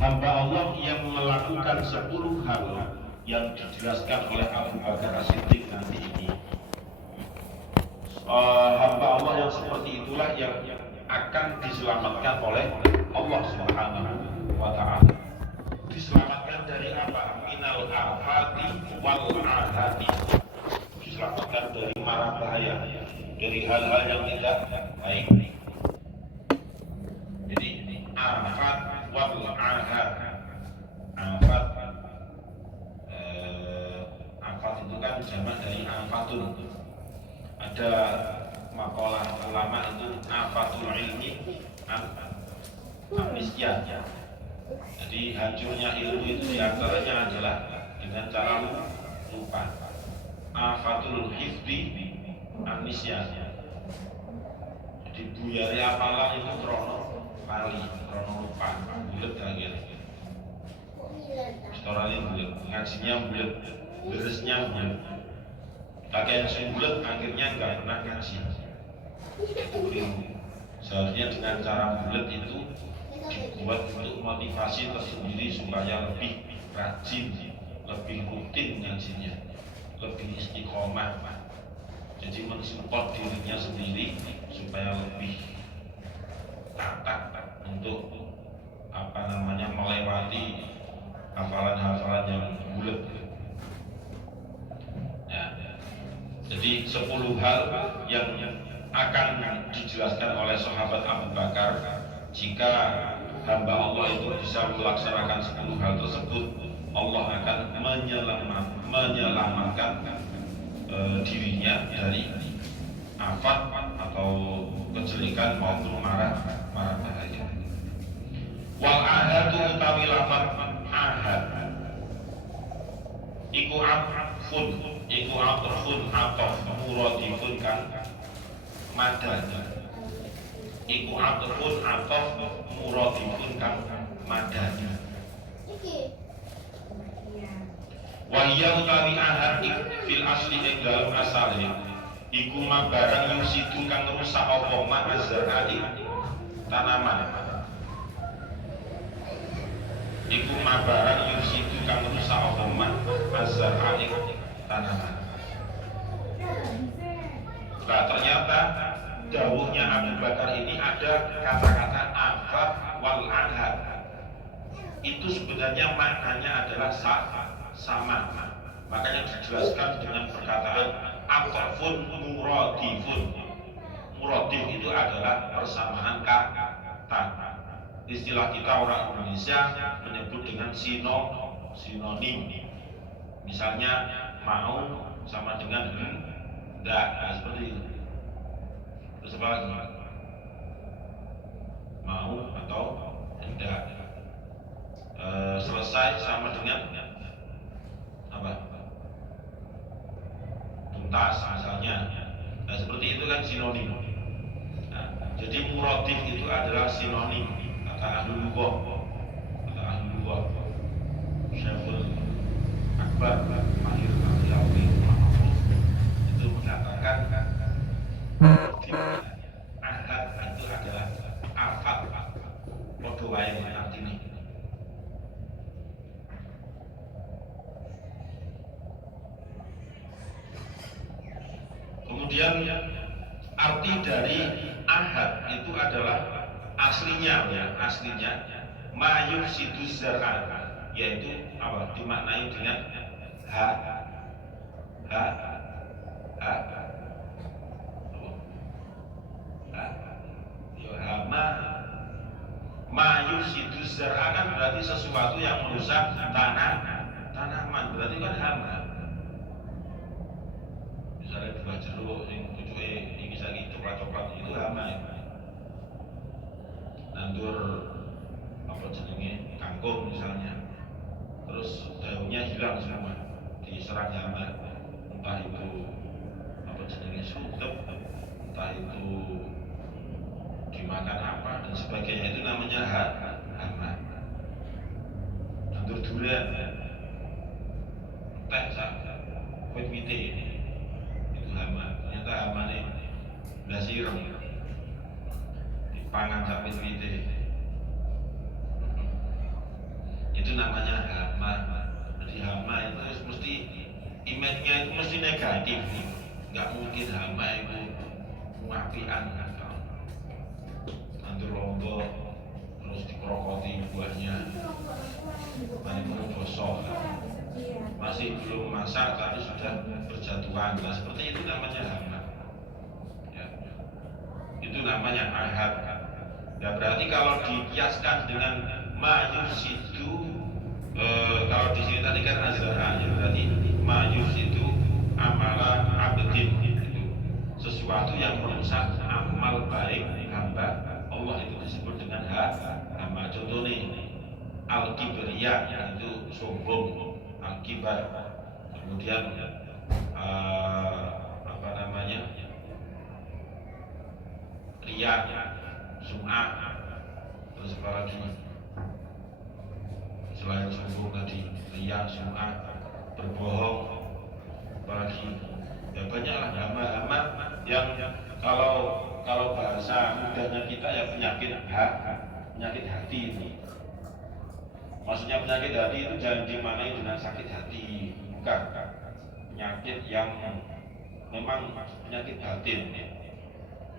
Hamba Allah yang melakukan 10 hal yang dijelaskan oleh Abu Bakar As-Siddiq nanti ini, hamba Allah yang seperti itulah yang akan diselamatkan oleh Allah Subhanahu wa Ta'ala. Diselamatkan dari apa? Minal afati wal ahati. Diselamatkan dari mara bahaya, dari hal-hal yang tidak baik. Jadi afat wal ahad. Afat itu kan jamak dari afatun. Ada makalah ulama itu afatul ilmi amnisia. Jadi hancurnya ilmu itu diantaranya adalah dengan cara lupa. Afatul hifdi amnesia. Jadi buyari apalan itu krono lali, krono lupa, bulet akhir. Storalnya bulet, ngajinya bulet, beresnya bulet. Pakaian bulet akhirnya nggak pernah ngaji. Seharusnya dengan cara bulet itu dibuat untuk motivasi tersendiri supaya lebih rajin, lebih rutin ngajinya, lebih istiqomah. Jadi mensupport dirinya sendiri supaya lebih tatak untuk melewati hafalan-hafalan yang bulat. Ya. Jadi 10 hal yang akan dijelaskan oleh sahabat Abu Bakar jika hamba Allah itu bisa melaksanakan 10 hal tersebut, Allah akan menyelamatkan dirinya dari afat atau kejelekan maupun marah bahaya. Wal ahadu utawi lafaz ahad iku atfun ataf muradifun kan madani. Iku atfun ataf muradifun kan madani. Wahya utawi ahad fil asli ing dalem asale iku ma barang yusidu kang rusak apa ma azrari tanaman. Iku ma barang yusidu kang rusak apa ma azrari tanaman. Nah ternyata dawuhnya Abu Bakar ini ada kata-kata afat wal ahad. Itu sebenarnya maknanya adalah sama, makanya dijelaskan dengan perkataan atafun muradifun. Muradif itu adalah persamaan kata. Istilah kita orang Indonesia menyebut dengan sinonim. Misalnya mau sama dengan hendak, seperti itu. Terus apa lagi? Mau atau hendak. Selesai sama dengan apa? Tuntas misalnya. Nah, seperti itu kan sinonim. Nah, jadi muradif itu adalah sinonim kata ahli lugah. Syekhul Akbar Mahir Al-Yawi itu mengatakan ahad itu adalah afat. Podo wae artinya. Kemudian arti dari ahad itu adalah aslinya mayuf sidus zar'an, yaitu apa? Dimaknai dengan mayuf sidus zar'an kan berarti sesuatu yang merusak tanaman, berarti kan hama. Misalnya buah jeruk yang tujuh ini lagi coklat itu hama ya. Nandur apa jenenge kangkung misalnya, terus daunnya hilang semua diserang hama, entah itu apa jenenge sutet, entah itu dimakan apa dan sebagainya, itu namanya hama. Nandur durian, teh wit-wite itu hama. Ternyata hama ini belas ireng dipangan sampai wit-wite. Itu namanya hama. Jadi hama itu mesti image-nya itu mesti negatif. Nggak mungkin hama itu muafian. Nanti lombok terus dikrokoti buahnya, nanti belum gosok, masih belum masak tapi sudah berjatuhan. Nah, seperti itu namanya hama. Ya. Itu namanya ahad. Ya berarti kalau dikiaskan dengan mayus itu, kalau di sini tadi kan azhar, ya berarti mayus itu amalan abdin, itu sesuatu yang merusak amal baik hamba Allah, itu disebut dengan hama. Contoh nih, al-kibriya itu sombong, al-kibar. Kemudian apa namanya, riya, sum'ah. Terus apa lagi selain sombong tadi? Riya, sum'ah, berbohong, apalagi ya banyaklah hama-hama yang kalau bahasa mudahnya kita ya penyakit hati ini. Maksudnya penyakit hati itu jangan dimaknai dengan sakit hati, bukan. Penyakit yang memang penyakit batin.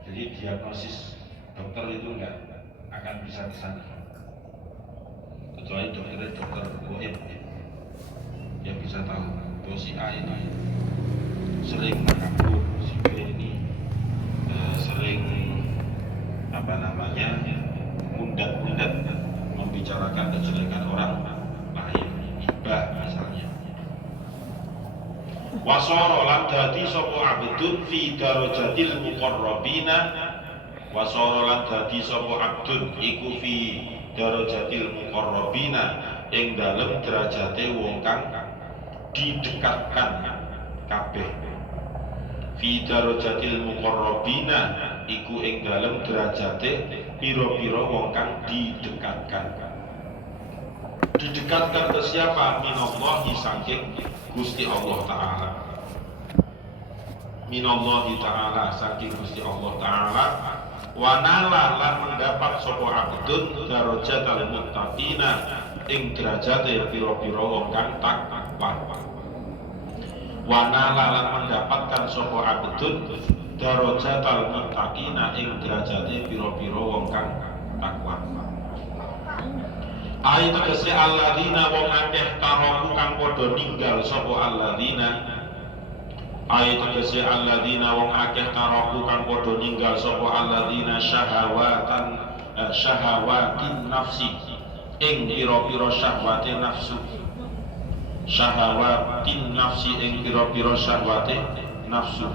Jadi diagnosis dokter itu enggak akan bisa ke sana. Kecuali dokter goib yang bisa tahu bahwa si A ini sering menakut, si B ini sering apa namanya mundat membicarakan kejelekan orang lain, ibah misalnya. Wasoro lan dadi sapa abdun fi darajatil muqarrabina, wasoro lan dadi sapa abdun iku fi darajatil muqarrabina ing dalem derajate wong kang didekatkan kabeh. Fi darajatil muqarrabina iku ing dalem derajate pira-pira wong kang didekatkan. Didekatkan ke siapa? Minallahi saking Gusti Allah Ta'ala. Minallahi Ta'ala saking Gusti Allah Ta'ala. Wa nala lan mendapat sapa abdun darajatal muttaqina ing derajate pira-pira wong kang takwa. Wa nala lan mendapatkan sapa abdun darajatal muttaqina ing derajate pira-pira wong kang takwa. Ayat tegese alladzina wong akeh taraku kang padha ninggal sapa alladzina. Ayat tegese alladzina wong akeh taraku kang padha ninggal sapa alladzina syahawatin nafsi ing pira-pira syahwate nafsu. Syahawatin nafsi ing pira-pira syahwate nafsu.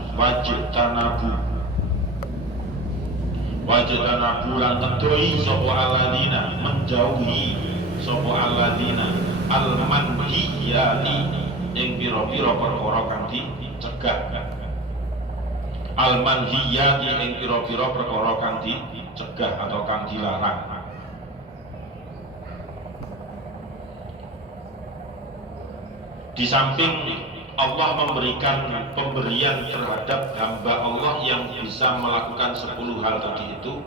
Wajtanabu lan kedoi sapa alladzina, menjauhi sapa alladzina al-manhiyati ing pira-pira perkara kang dicegah. Al-manhiyati ing pira-pira perkara kang dicegah atau kang dilarang. Di samping Allah memberikan pemberian terhadap hamba Allah yang bisa melakukan 10 hal tadi itu,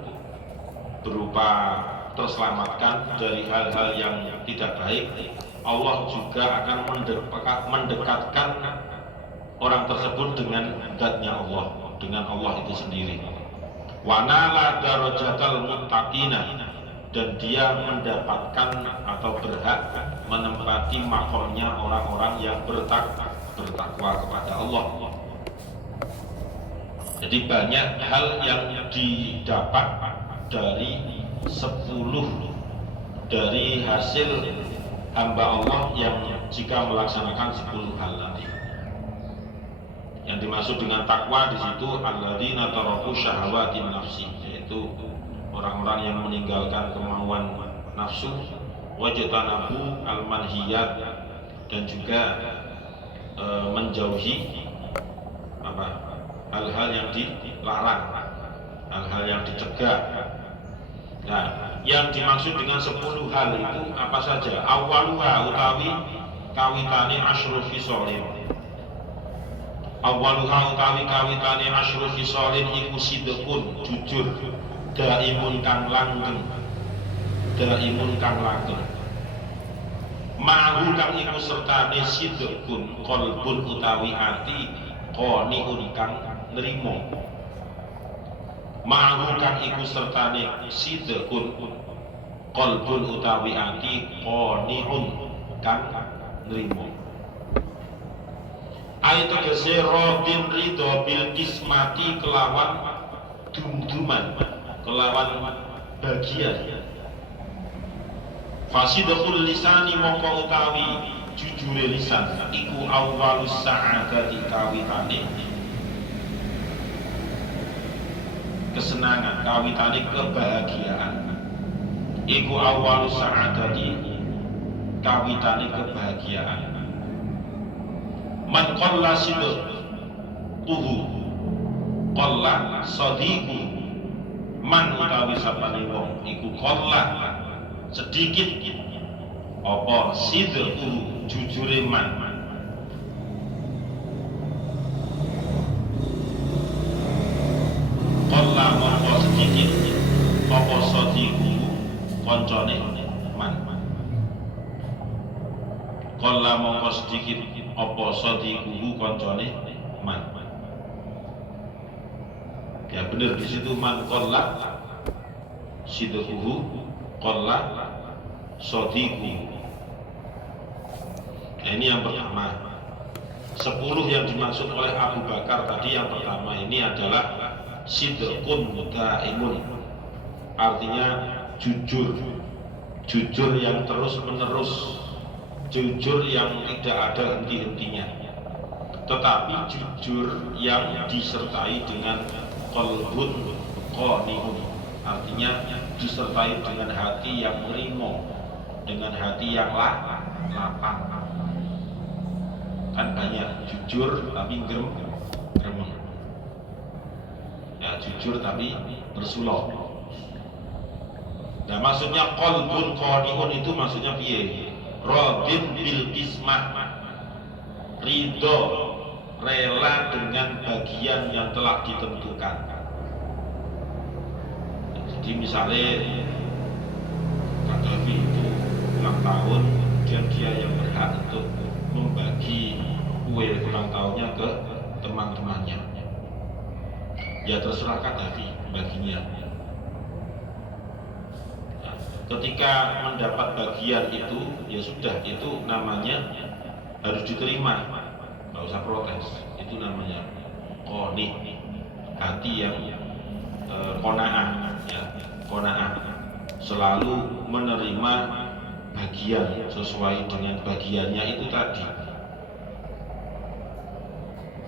berupa terselamatkan dari hal-hal yang tidak baik, Allah juga akan mendekatkan orang tersebut dengan zat-Nya Allah, dengan Allah itu sendiri. Wa nala darajatal muttaqina, dan dia mendapatkan atau berhak menempati makomnya orang-orang yang bertakwa kepada Allah. Jadi banyak hal yang didapat dari 10 dari hasil hamba Allah yang jika melaksanakan 10 hal tadi. Yang dimaksud dengan takwa di situ alladzina taraku syahawatin nafsi, yaitu orang-orang yang meninggalkan kemauan nafsu, wajtanabu al-manhiyat, dan juga menjauhi hal-hal yang dilarang, hal-hal yang dicegah. Nah, yang dimaksud dengan 10 hal itu apa saja? Awaluha utawi kawitane asyru fisolin. Awaluha utawi kawitane asyru fisolin iku sidqun, jujur, daimun kang langgeng. Daimun kang langgeng. ma'hu kang iku sertane sidqun qalbun utawi ati qaniun kang nrimo ma'hu kang iku sertane sidqun qalbun utawi ati qaniun kang nrimo ayat tegese radin ridho bil kismati kelawan dumduman kelawan bagian fasidqul lisani mongko utawi jujure lisan iku awwalus sa'adati kawitane kesenangan kawitane kebahagiaan iku awwalus sa'adati kawitane kebahagiaan man qalla sidquhu qalla sadiqu man utawi sapane wong iku qalla sedikit apa sidqu jujure man qalla mongko sedikit apa sadiqu koncone man qalla mongko sedikit apa sadiqu koncone man ya bener di situ man qalla sidquhu qalla sadiqu. Nah, ini yang pertama. 10 yang dimaksud oleh Abu Bakar tadi yang pertama ini adalah sidqun daimun. Artinya jujur. Jujur yang terus menerus. Jujur yang tidak ada henti-hentinya. Tetapi jujur yang disertai dengan qalbun qaniun. Artinya disertai dengan hati yang merimo, dengan hati yang lapang. Kan banyak jujur tapi gremeng. Ya jujur tapi bersulok. Nah maksudnya qalbun qaniun itu maksudnya piye? Radin bil qismah. Ridho, rela dengan bagian yang telah ditentukan. Jadi misalnya Kak Davi itu ulang tahun, kemudian dia yang berhak untuk membagi kue ulang tahunnya ke teman-temannya. Ya terserah Kak Davi baginya. Nah, ketika mendapat bagian itu, ya sudah itu namanya harus diterima, nggak usah protes. Itu namanya qani, hati yang qanaah, ya qanaah, selalu menerima bagian sesuai dengan bagiannya itu tadi.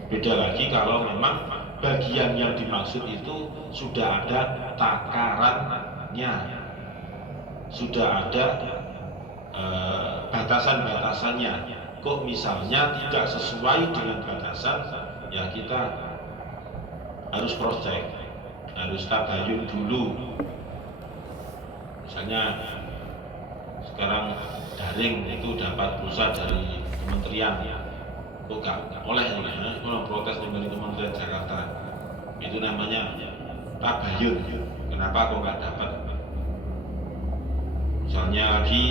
Beda lagi kalau memang bagian yang dimaksud itu sudah ada takarannya, sudah ada batasan-batasannya. Kok misalnya tidak sesuai dengan batasan, ya kita harus cross check, harus tabayun dulu. Misalnya sekarang daring itu dapat pulsa dari kementerian, kok gak oleh nih, kalau protes dari Kementerian Jakarta, itu namanya tabayun. Kenapa kok gak dapat? Misalnya lagi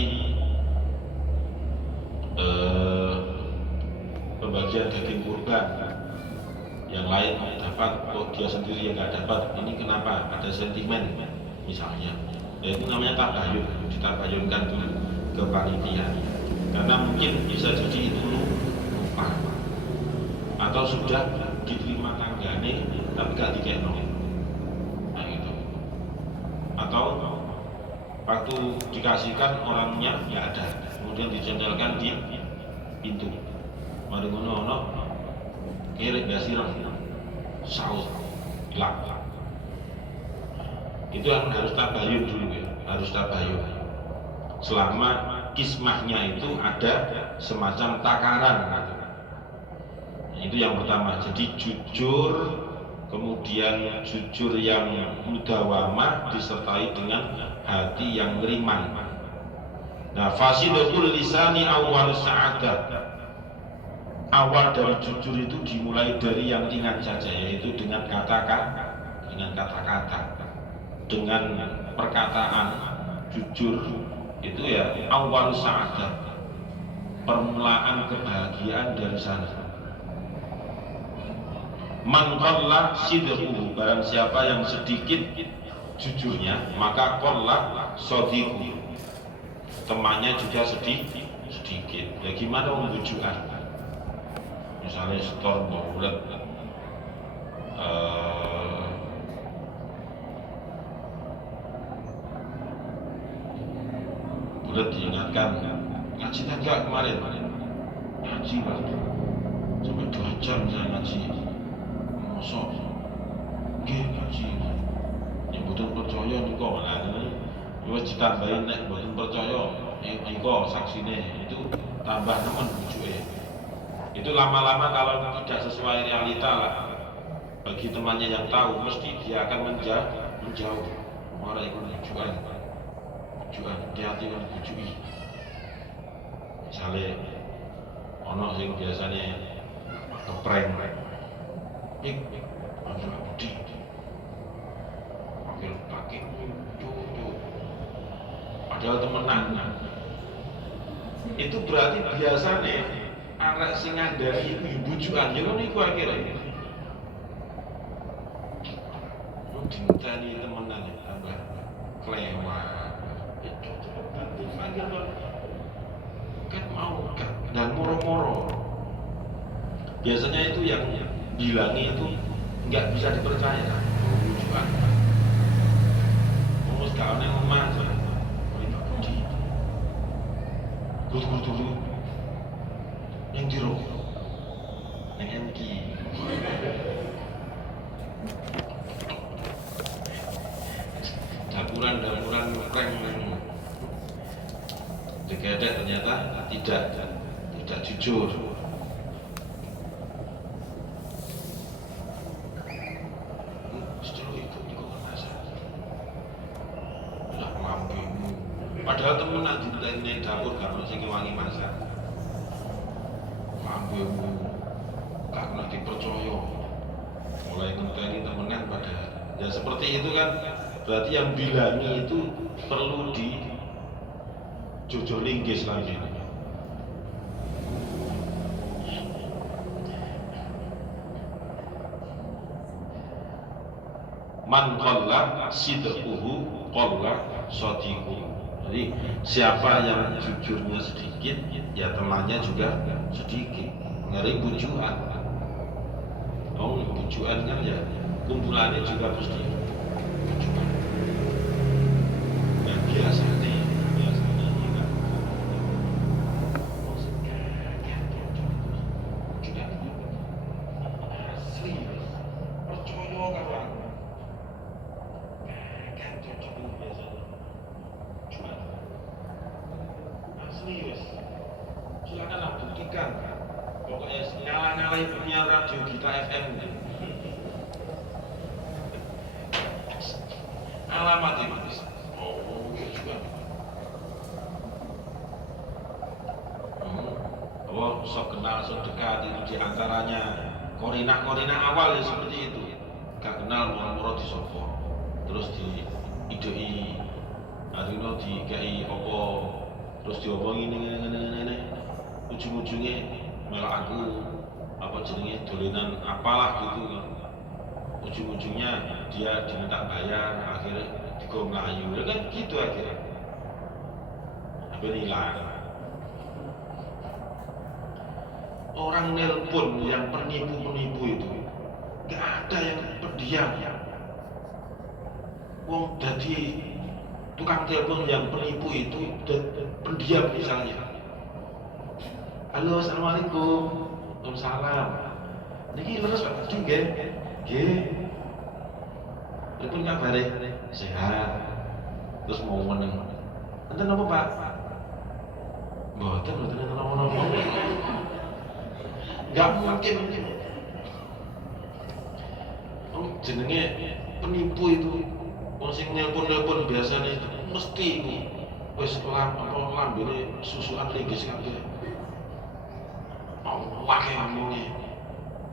pembagian daging kurban, yang lain dapat, kok dia sendiri yang nggak dapat. Ini kenapa? Ada sentimen misalnya. Ya, itu namanya tabayun, ditabayunkan dulu ke panitia. Karena mungkin bisa jadi itu lupa, atau sudah diterima tanggane tapi gak dikeno. Nah gitu. Atau waktu dikasihkan orangnya nggak ada, kemudian dijendelkan di pintu. Mari ngono kiri gak sirem saus lak. Itu yang harus tabayun dulu ya, harus tabayun. Selama kismahnya itu ada semacam takaran. Itu yang pertama. Jadi jujur, kemudian jujur yang mudawamah disertai dengan hati yang ngeriman. Nah, fasidul lisani awal sa'adat. Awal dari jujur itu dimulai dari yang ringan saja, yaitu dengan kata-kata, dengan perkataan jujur itu ya awal sa'adat. permulaan kebahagiaan dari sana. Man qalla sidquhu, barang siapa yang sedikit jujurnya, maka qalla shadiquhu, temannya juga sedikit. Ya gimana membujukan? Misalnya setor bulat, bulat diingatkan, ngaji enggak kemarin? Ngaji Pak, sampai 2 jam saya ngaji. Mosok nggih ngaji. Yang betul percaya niku ngene. Wis ditambahin nek mboten percaya, iko saksine itu tambah nemen bujuke. Itu lama-lama kalau tidak sesuai realita lah, bagi temannya yang tahu mesti dia akan menjauh. Ora iku bujukan. Hati-hati kan bujui. Misalnya ono sing biasanya keprank. Aduh budi. Pakai cucu. Padahal temenan. Itu berarti biasanya arek sing ngandani bujukan ya ngono iku akhire. Dintani temenan tambah kelewat. Kan mau dan moro-moro. Biasanya itu yang bilangnya itu nggak bisa dipercaya. Bujukan. Terus kalau yang lemah, mereka budi. Guru yang jero, yang MK. Dapuran prank. Degedek ternyata tidak jujur. Justru ikut merasa udah lampimu. Padahal temenan di dapur kalau sing wangi masak. Lampimu gak pernah dipercaya. Mulai ngenteni temenan padahal. Ya seperti itu kan. Berarti yang bilangi itu perlu di jojo linggis lagi. Man qalla sidquhu qalla shadiquhu. Jadi siapa yang jujurnya sedikit, ya temannya juga sedikit. Ngeri bujuan. Oh, bujuan kan ya kumpulannya juga pasti bujuan. Dan biasanya silakanlah buktikan. Pokoknya ngalah-ngalahin punya radio Gita FM. Alamat itu. Oh, iya juga. Sok kenal, sok dekat itu diantaranya korina awal ya seperti itu. Gak kenal moro-moro disopo. Terus di idei Arino dikai opo, terus diomongin ngene ujung-ujungnya malah aku apa jenenge dolenan apalah gitu. Ujung-ujungnya dia diminta bayar, akhirnya digomlayu kan gitu akhirnya. Benilah orang nelpon yang penipu itu gak ada yang pendiam. Wong jadi tukang telepon yang penipu itu pendiam misalnya. Halo, assalamualaikum. Waalaikumsalam. Niki leres Pak Budi nggih? Nggih. Pripun kabare? Sehat. Terus mau meneng. Enten napa Pak? Mboten napa-napa. Enggak mungkin. Jenenge penipu itu. Wong sing nelpon biasanya itu mesti ini wis lambene susukan linggis kabeh. Pakai ngomongnya.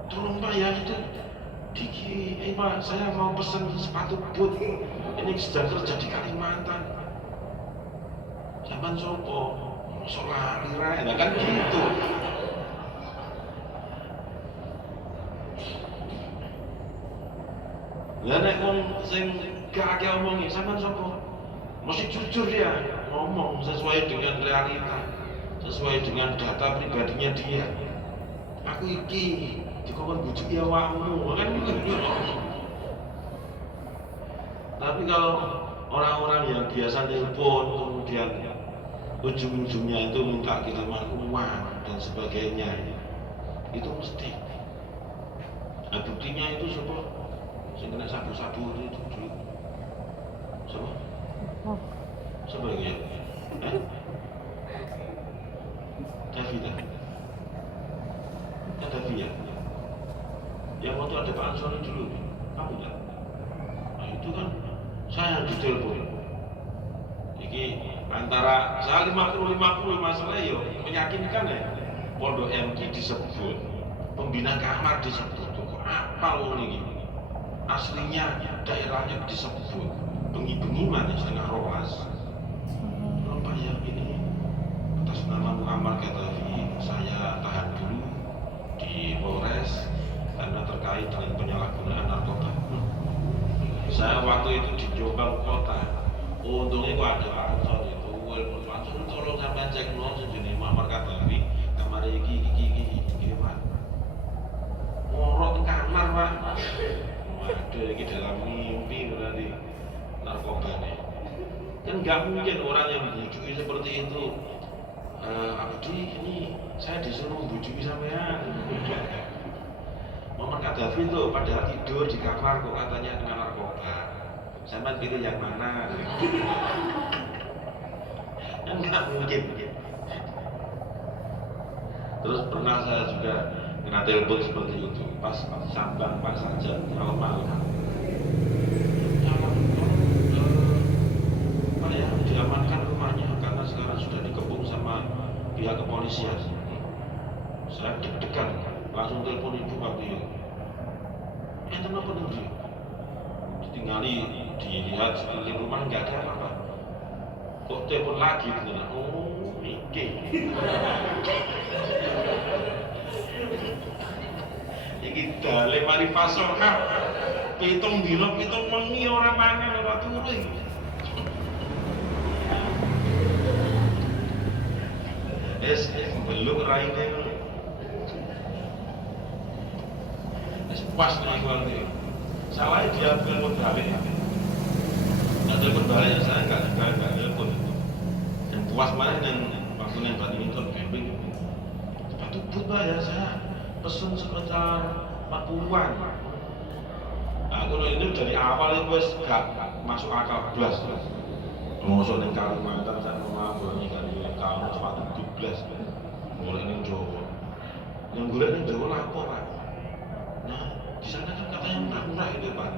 Tolong Pak ya itu Pak, saya mau pesan sepatu boot. Ini sedang kerja di Kalimantan. Zaman sopo? Solari rae, nah kan gitu. Lah nek wong sing gak akeh omongi sampean sapa? Mesti jujur dia ngomong sesuai dengan realita, sesuai dengan data pribadinya dia. Aku iki dikon bujuki awakmu kan gitu. Tapi kalau orang-orang yang biasa telepon kemudian ujung-ujungnya itu minta kiriman uang dan sebagainya, itu mesti. Nah, buktinya itu siapa? Sing kena sabu-sabu itu dulu. Siapa? Siapa ya? Davida. Davida. Yang waktu ada Pak Ansori dulu, kamu kan? Nah itu kan saya yang ditelepon. Iki antara saya 50-50 masalah ya meyakinkan ya. Pondok MK disebut, pembina kamar disebut, kok apa wong ini? Aslinya daerahnya disebut, bengi-bengi mana setengah rolas. Pak ya ini atas nama Muhammad Gaddafi saya tahan dulu di Polres karena terkait dengan penyalahgunaan narkoba. Saya waktu itu di Jombang kota, untungnya kok ada Pak Ansor itu, Pak Ansor tolong sampai cek no sejenis Muhammad Gaddafi kamar iki Pak. Ngorok kamar Pak. Waduh ini dalam mimpi berarti narkoba nih. Kan nggak mungkin orang yang membujui seperti itu. Abdi ini saya disuruh membujui sampean. Muhammad Gaddafi itu padahal tidur di kamar kok katanya dengan narkoba. Sampean pilih yang mana? Kan nggak mungkin. Terus pernah saya juga kena telepon seperti itu pas sambang Pak Sarjan malam-malam. Diamankan rumahnya karena sekarang sudah dikepung sama pihak kepolisian. Saya deg-degan, langsung telepon ibu waktu itu. Enten apa nih? Ditinggali, dilihat sekeliling rumah nggak ada apa-apa. Kok telepon lagi? Oh, iki. Iki dalem mari fasoha. Pitung dino pitung wengi ora mangan ora turu iki. Belum raine es pas nih keluarga salah dia telepon balik nggak telepon balik saya nggak telepon yang puas mana dan waktu yang tadi itu camping sepatu but ya saya pesen sekitar 40-an. Aku ini dari awal itu gak masuk akal belas ngosok yang Kalimantan saya mau kan tahun sepatu 12 mulai ning Jawa. Yang golek ning Jawa lapor Pak. Nah, di sana kan katanya murah-murah itu Pak.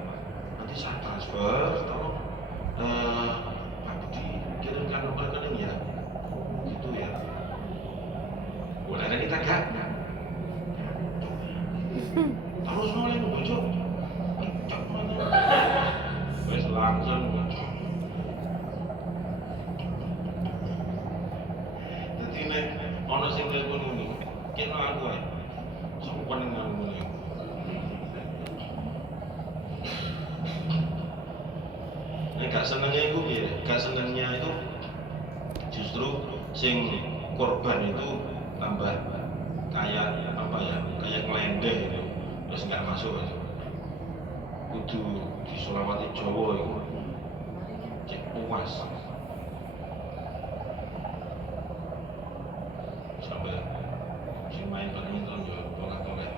Nanti saya transfer, tolong Pak Budi kirimkan nomor rekening ya. Gitu ya. Boleh ada kita gak? Terus mulai ngebujuk. Cok mana? Wes langsung ngebujuk. Ono sing telepon ngono. Kene aku ae. Sopan ning ngono. Nek gak senengnya iku piye? Gak senengnya itu justru sing korban itu tambah kayak apa ya? Kayak ngelendeh itu. Terus enggak masuk aja. Kudu di Sulawesi Jawa itu. Cek puas. Sampai si main badminton juga tolak-tolak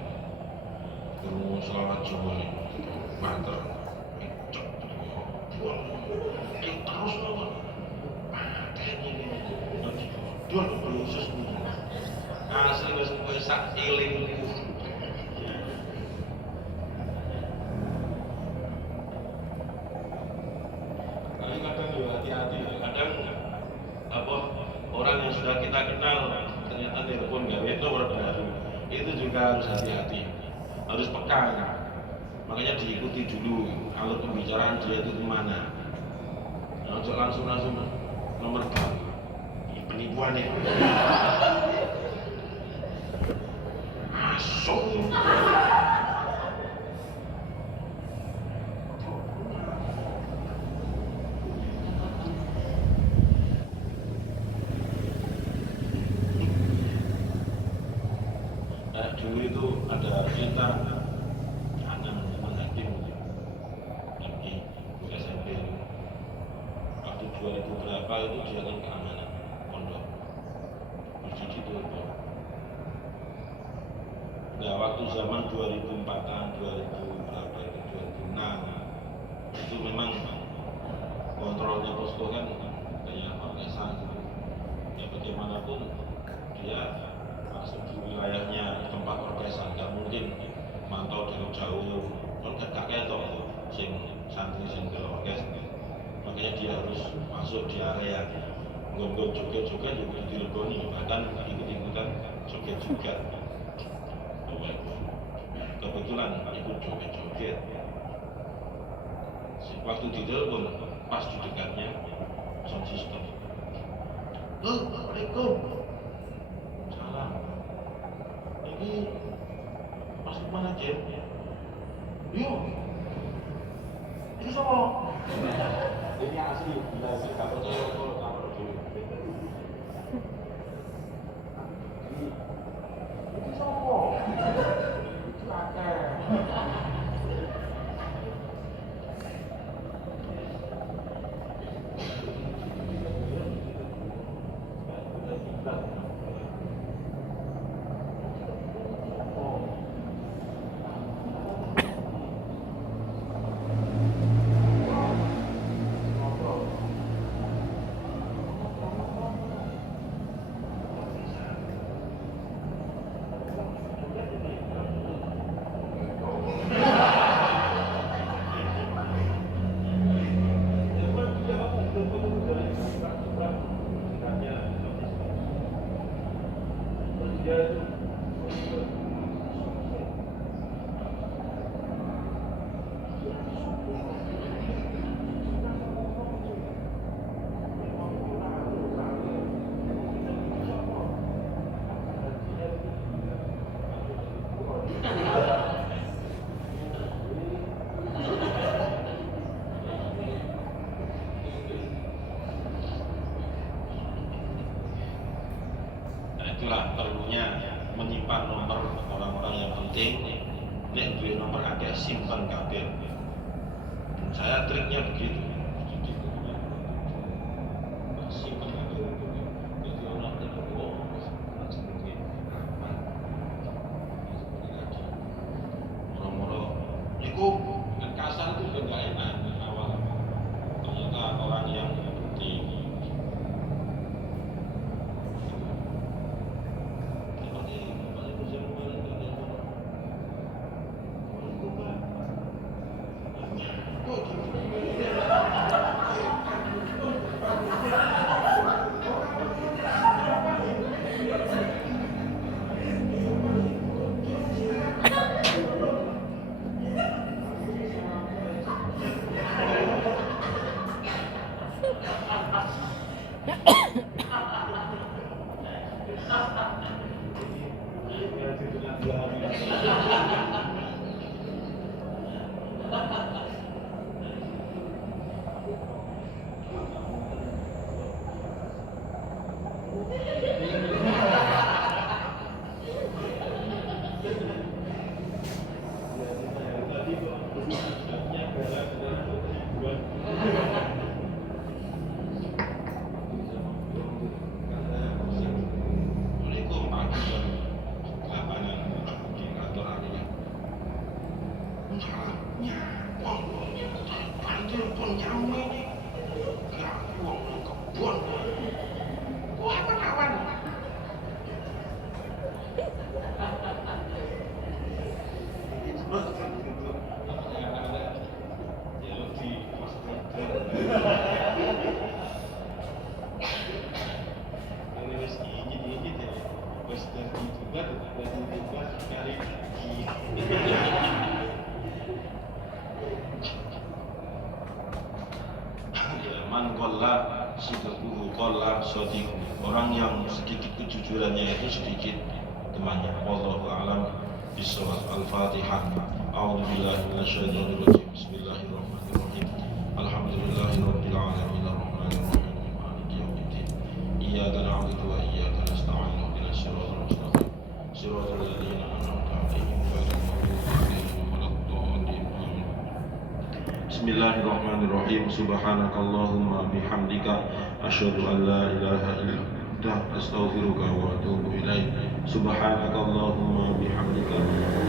guru Selawat Jawa ini banter cok terus loh matanya ini dua khusus asli wis kowe sak eling kadang juga hati-hati kadang apa orang yang sudah kita kenal ternyata telepon gawe nomor baru itu juga harus hati-hati, harus peka ya. Makanya diikuti dulu alur pembicaraan dia itu kemana. Nah, langsung nomor baru penipuan ya. Masuk. Dulu itu ada cerita anak teman hakim di SMP itu waktu 2000 berapa itu dia kan keamanan pondok bercuci itu. Nah waktu zaman 2004an 2000 berapa itu 2006 itu memang kontrolnya posko kan kayak orkesan gitu ya, bagaimanapun dia masuk di wilayahnya tempat orkesan, gak mungkin mantau dari jauh kalau gak ketok sing santri sing ke orkes, makanya dia harus masuk di area nggon joget-joget juga dileboni, bahkan ikut-ikutan joget juga. Kebetulan ikut joget-joget waktu ditelepon pas di dekatnya sound system. Assalamualaikum. Salam. Ini masuk mana Jen? Yuk. Itu siapa? Ini asli, bila sih gak percaya kalau kamar dulu. Itu siapa? Itu akeh. Itulah perlunya menyimpan nomor orang-orang yang penting. Nek duwe nomor agak simpan kabel. Saya triknya begitu. Simpan kabel. Jadi orang telepon seperti kapan moro-moro. Iku kan kasar itu juga nggak enak awal. Ternyata orang yang penting. Man qalla sidquhu sidquhu qalla sadiquhu. Orang yang sedikit kejujurannya itu sedikit temannya. Wallahu a'lam bishawab. Al-Fatihah. A'udzubillahi minasyaitonir rajim. Bismillahirrahmanirrahim. Alhamdulillahirabbil alamin arrahmanir rahim maliki yaumiddin. Iyyaka na'budu wa iyyaka nasta'in. Ihdinas siratal mustaqim. Siratal ladzina an'amta 'alaihim ghairil maghdubi 'alaihim waladdallin. Amin. Bismillahirrahmanirrahim. Subhanakallahumma bihamdika asyhadu an la ilaha illa anta astaghfiruka wa atubu ilaik. Subhanakallahumma bihamdika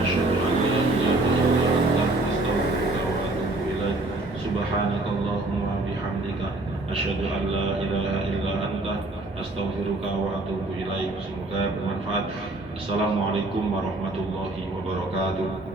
asyhadu an la ilaha illa anta astaghfiruka wa atubu ilaik. Subhanakallahumma bihamdika asyhadu an la ilaha illa anta astaghfiruka wa atubu ilaik. Semoga bermanfaat. Assalamualaikum warahmatullahi wabarakatuh.